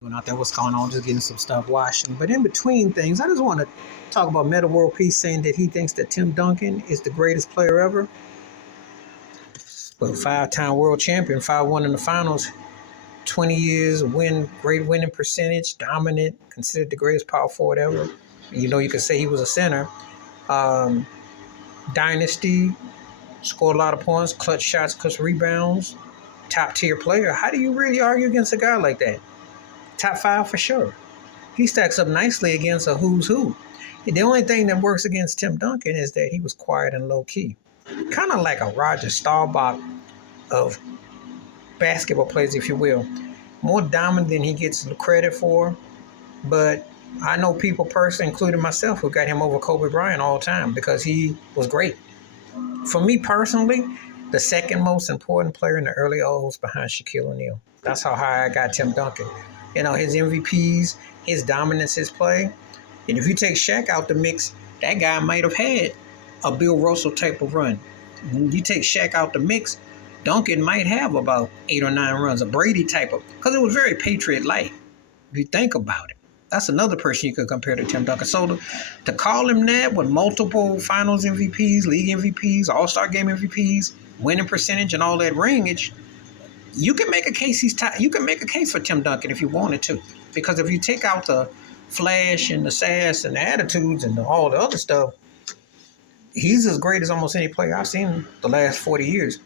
Going out there, what's going on? Just getting some stuff washing. But in between things, I just want to talk about Meta World Peace saying that he thinks that Tim Duncan is the greatest player ever. But five-time world champion, 5-1 in the finals, 20 years, great winning percentage, dominant, considered the greatest power forward ever. You could say he was a center. Um, Dynasty, scored a lot of points, clutch shots, clutch rebounds, top tier player. How do you really argue against a guy like that? Top five for sure. He stacks up nicely against a who's who. The only thing that works against Tim Duncan is that he was quiet and low key. Kind of like a Roger Staubach of basketball players, if you will. More dominant than he gets credit for, but I know people personally, including myself, who got him over Kobe Bryant all the time because he was great. For me personally, the second most important player in the early O's behind Shaquille O'Neal. That's how high I got Tim Duncan. His MVPs, his dominance, his play. And if you take Shaq out the mix, that guy might have had a Bill Russell type of run. When you take Shaq out the mix, Duncan might have about 8 or 9 runs, a Brady type of, because it was very Patriot-like, if you think about it. That's another person you could compare to Tim Duncan. So to call him that with multiple finals MVPs, league MVPs, all-star game MVPs, winning percentage, and all that ringage, you can make a case you can make a case for Tim Duncan if you wanted to. Because if you take out the flash and the sass and the attitudes and all the other stuff, he's as great as almost any player I've seen the last 40 years.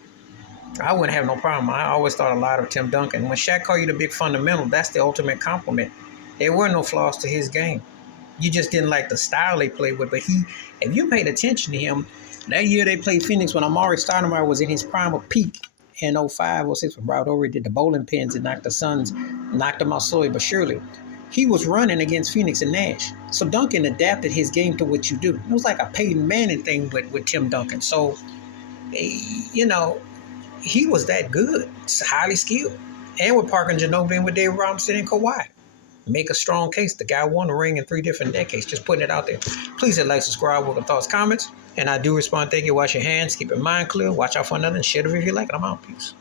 I wouldn't have no problem. I always thought a lot of Tim Duncan. When Shaq called you the big fundamental, that's the ultimate compliment. There were no flaws to his game. You just didn't like the style they played with. But if you paid attention to him, that year they played Phoenix when Amari Stoudemire was in his prime of peak in 05, 06 when Brad Overy did the bowling pins and knocked the Suns, knocked them out slowly but surely. He was running against Phoenix and Nash. So Duncan adapted his game to what you do. It was like a Peyton Manning thing with Tim Duncan. So, he was that good. It's highly skilled. And with Parker and Ginobili and with Dave Robinson and Kawhi. Make a strong case. The guy won a ring in 3 different decades. Just putting it out there. Please hit like, subscribe, welcome thoughts, comments. And I do respond. Thank you. Wash your hands. Keep your mind clear. Watch out for another. And share the video if you like it. I'm out. Peace.